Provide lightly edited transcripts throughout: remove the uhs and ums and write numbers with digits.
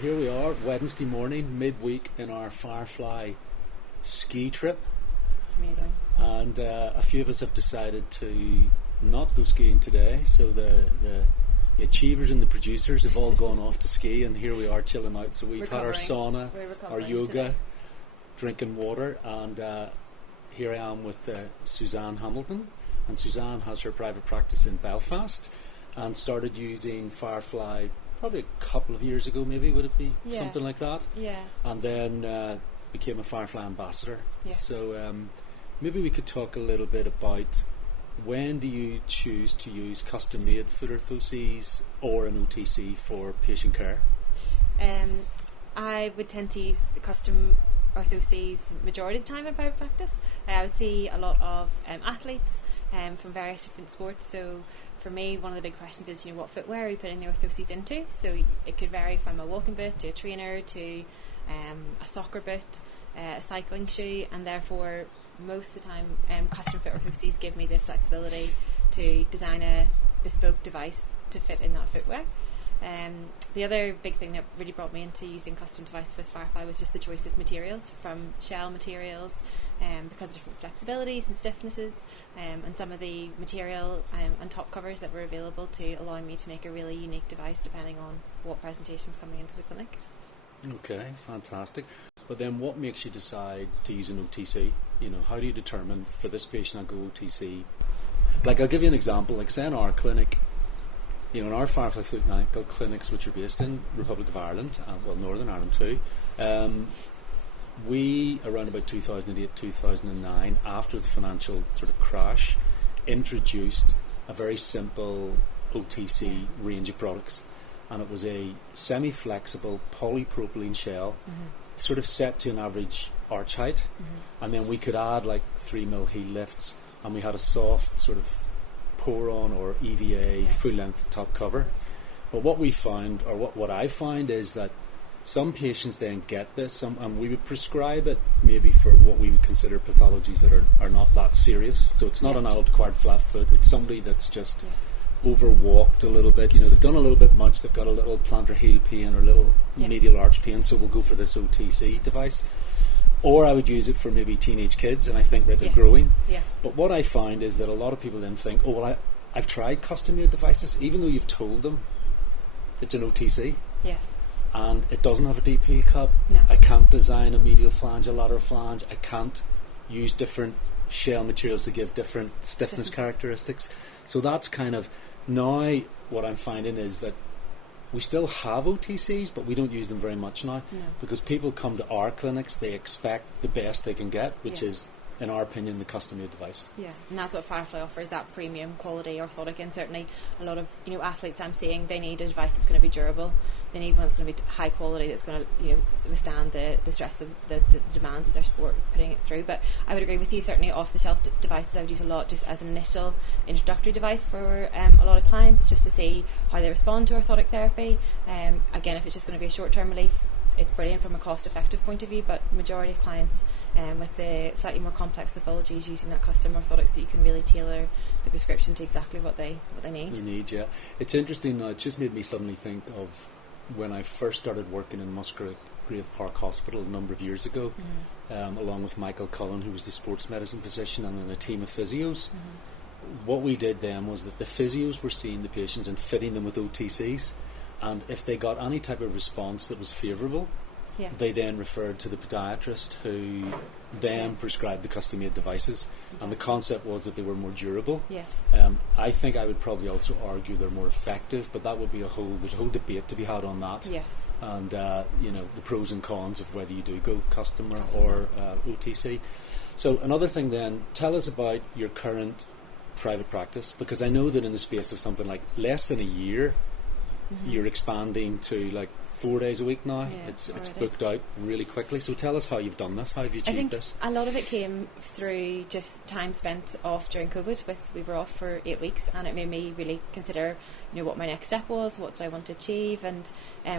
here we are, Wednesday morning, midweek in our Firefly ski trip. It's amazing. And a few of us have decided to not go skiing today, so the achievers and the producers have all gone off to ski, and here we are chilling out. So we've had our sauna, our yoga, today. Drinking water, and here I am with Suzanne Hamilton. And Suzanne has her private practice in Belfast and started using Firefly probably a couple of years ago, maybe, would it be? Yeah. Something like that? Yeah. And then became a Firefly ambassador. Yes. So maybe we could talk a little bit about when do you choose to use custom-made foot orthoses or an OTC for patient care? I would tend to use the custom orthoses the majority of the time in private practice. I would see a lot of athletes from various different sports. So for me, one of the big questions is, what footwear are you putting the orthoses into? So it could vary from a walking boot to a trainer to a soccer boot, a cycling shoe, and therefore most of the time custom fit orthoses give me the flexibility to design a bespoke device to fit in that footwear. The other big thing that really brought me into using custom devices with Firefly was just the choice of materials, from shell materials, because of different flexibilities and stiffnesses, and some of the material and top covers that were available to allow me to make a really unique device depending on what presentation was coming into the clinic. Okay, fantastic. But then what makes you decide to use an OTC? How do you determine, for this patient I'll go OTC? Like, I'll give you an example. Like, say in our clinic, in our Firefly Foot and Ankle clinics, which are based in Republic of Ireland, Northern Ireland too, we, around about 2008, 2009, after the financial sort of crash, introduced a very simple OTC range of products. And it was a semi-flexible polypropylene shell, sort of set to an average arch height, and then we could add like 3mm heel lifts, and we had a soft sort of pour-on or EVA full-length top cover. But what we found, or what I find, is that some patients then get this, and we would prescribe it maybe for what we would consider pathologies that are not that serious. So it's not an adult acquired flat foot, it's somebody that's just overwalked a little bit, they've done a little bit much, they've got a little plantar heel pain or a little medial arch pain, so we'll go for this OTC device. Or I would use it for maybe teenage kids, and I think they're growing. Yeah. But what I find is that a lot of people then think, I've tried custom-made devices, even though you've told them it's an OTC. Yes. And it doesn't have a deep heel cup. No. I can't design a medial flange, a lateral flange. I can't use different shell materials to give different stiffness characteristics. So that's kind of, now what I'm finding is that we still have OTCs, but we don't use them very much now, because people come to our clinics, they expect the best they can get, which is, in our opinion, the custom-made device. Yeah, and that's what Firefly offers, that premium quality orthotic. And certainly a lot of athletes I'm seeing, they need a device that's going to be durable. They need one that's going to be high quality, that's going to withstand the stress of the demands of their sport, putting it through. But I would agree with you, certainly off-the-shelf devices I would use a lot just as an initial introductory device for a lot of clients, just to see how they respond to orthotic therapy. Again, if it's just going to be a short-term relief, it's brilliant from a cost-effective point of view, but majority of clients with the slightly more complex pathologies using that custom orthotic, so you can really tailor the prescription to exactly what they need. It's interesting now. It just made me suddenly think of when I first started working in Musgrave Park Hospital a number of years ago, along with Michael Cullen, who was the sports medicine physician, and then a team of physios. What we did then was that the physios were seeing the patients and fitting them with OTCs. And if they got any type of response that was favourable, they then referred to the podiatrist, who then prescribed the custom-made devices. And the concept was that they were more durable. Yes. I think I would probably also argue they're more effective, but that would be there's a whole debate to be had on that. Yes. And the pros and cons of whether you do go custom or OTC. So another thing then, tell us about your current private practice, because I know that in the space of something like less than a year, you're expanding to like 4 days a week now. It's booked out really quickly. So tell us how you've done this. How have you achieved this? A lot of it came through just time spent off during COVID. We were off for 8 weeks, and it made me really consider, what my next step was, what did I want to achieve, and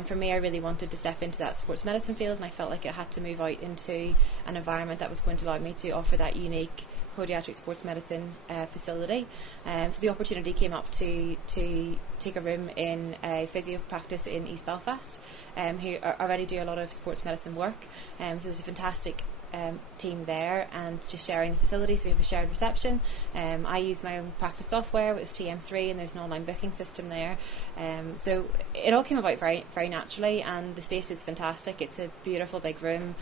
for me, I really wanted to step into that sports medicine field, and I felt like it had to move out into an environment that was going to allow me to offer that unique podiatric sports medicine facility. So the opportunity came up to take a room in a physio practice in East Belfast, who already do a lot of sports medicine work. So there's a fantastic team there, and just sharing the facility, so we have a shared reception. I use my own practice software with TM3, and there's an online booking system there, so it all came about very, very naturally, and the space is fantastic. It's a beautiful big room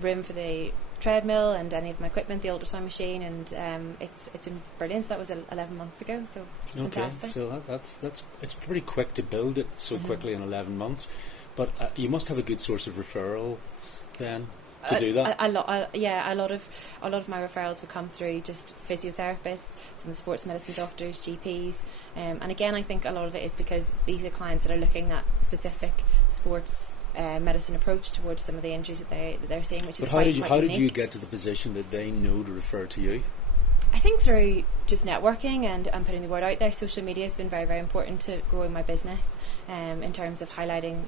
for the treadmill and any of my equipment, the ultrasound machine, and it's been brilliant. So that was 11 months ago, so it's fantastic. So that's it's pretty quick to build it so quickly in 11 months, but you must have a good source of referrals then to do that. A lot of my referrals would come through just physiotherapists, some of the sports medicine doctors, GPs, and again, I think a lot of it is because these are clients that are looking at specific sports medicine approach towards some of the injuries that they're seeing, which is quite unique. How did you get to the position that they know to refer to you? I think through just networking and putting the word out there. Social media has been very, very important to growing my business, in terms of highlighting,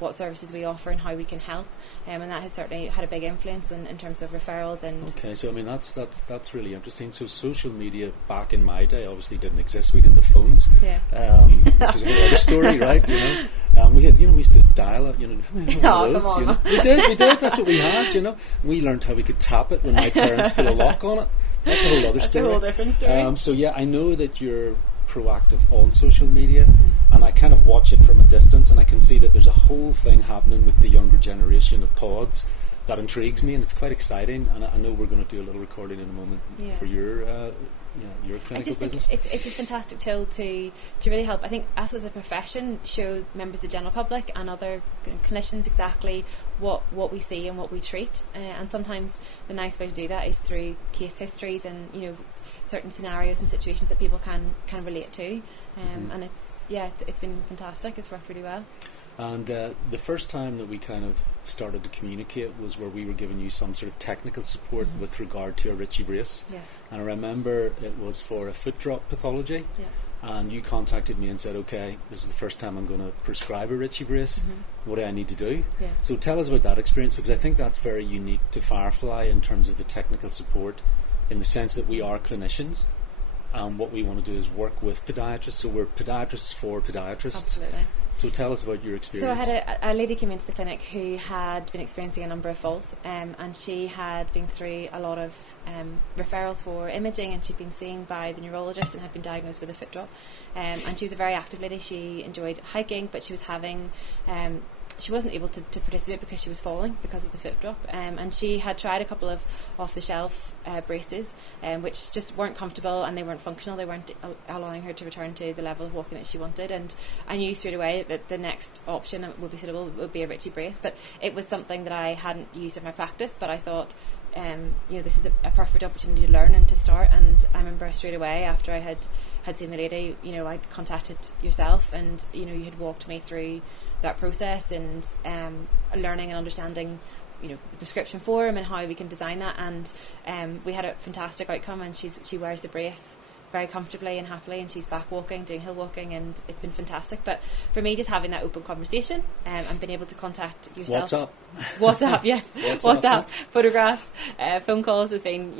what services we offer and how we can help, and that has certainly had a big influence in terms of referrals. And okay, so I mean that's really interesting. So social media back in my day obviously didn't exist. We didn't have phones, which is another story, right? We had, we used to dial it, come on. We did. That's what we had. We learned how we could tap it when my parents put a lock on it. That's a whole other story. That's a whole different story. So yeah, I know that you're proactive on social media, and I kind of watch it from a distance, and I can see that there's a whole thing happening with the younger generation of pods that intrigues me, and it's quite exciting. And I know we're going to do a little recording in a moment for your clinical business. It's a fantastic tool to really help. I think us as a profession show members of the general public and other clinicians exactly what we see and what we treat, and sometimes the nice way to do that is through case histories and certain scenarios and situations that people can relate to, and it's been fantastic. It's worked really well. And the first time that we kind of started to communicate was where we were giving you some sort of technical support with regard to a Richie Brace. Yes. And I remember it was for a foot drop pathology. Yeah. And you contacted me and said, okay, this is the first time I'm going to prescribe a Richie Brace. What do I need to do? Yeah. So tell us about that experience, because I think that's very unique to Firefly in terms of the technical support, in the sense that we are clinicians. What we want to do is work with podiatrists, so we're podiatrists for podiatrists. Absolutely. So tell us about your experience. So I had a lady came into the clinic who had been experiencing a number of falls, and she had been through a lot of referrals for imaging, and she'd been seen by the neurologist and had been diagnosed with a foot drop. And she was a very active lady. She enjoyed hiking, but she was having... she wasn't able to participate because she was falling because of the foot drop, and she had tried a couple of off-the-shelf braces, which just weren't comfortable and they weren't functional. They weren't allowing her to return to the level of walking that she wanted, and I knew straight away that the next option that would be suitable would be a Richie Brace. But it was something that I hadn't used in my practice, but I thought this is a perfect opportunity to learn and to start. And I remember straight away after I had seen the lady, I'd contacted yourself, and you had walked me through that process and learning and understanding the prescription form and how we can design that, and we had a fantastic outcome, and she wears the brace very comfortably and happily, and she's back walking, doing hill walking, and it's been fantastic. But for me, just having that open conversation and being able to contact yourself, WhatsApp, yes, WhatsApp, photographs, phone calls has been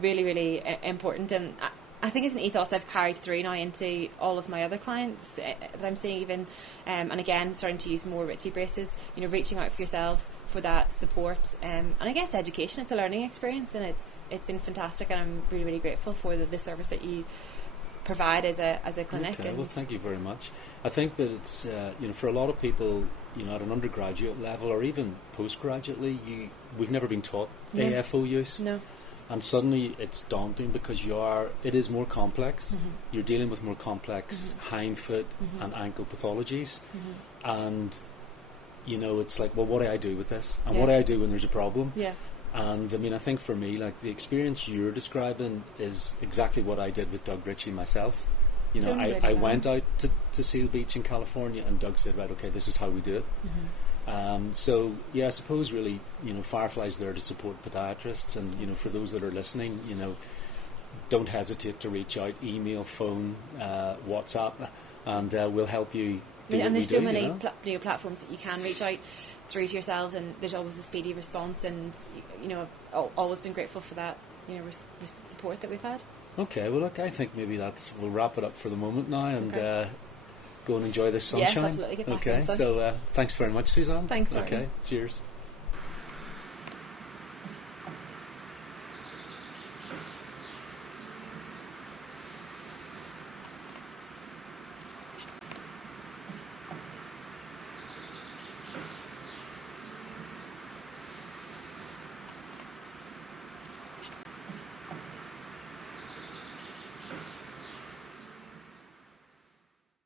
really, really important. And I think it's an ethos I've carried through now into all of my other clients that I'm seeing, even and again starting to use more Richie Braces, reaching out for yourselves for that support, and I guess education. It's a learning experience, and it's been fantastic, and I'm really, really grateful for the service that you provide as a clinic. Okay, well, thank you very much. I think that it's for a lot of people, at an undergraduate level or even postgraduately, we've never been taught AFO use. No. And suddenly it's daunting because it is more complex. You're dealing with more complex hindfoot and ankle pathologies. And, it's like, well, what do I do with this? And what do I do when there's a problem? Yeah. And, I think for me, the experience you're describing is exactly what I did with Doug Ritchie myself. I went out to Seal Beach in California, and Doug said, right, okay, this is how we do it. So I suppose really, Firefly's there to support podiatrists, and for those that are listening, don't hesitate to reach out, email, phone, WhatsApp, and we'll help you. And there's so many platforms that you can reach out through to yourselves, and there's always a speedy response, and I've always been grateful for that support that we've had. Okay, well look, I think maybe we'll wrap it up for the moment now and go and enjoy the sunshine. Yes, absolutely. Get back in Okay, the sun. so thanks very much, Suzanne. Thanks, Martin. Okay, cheers.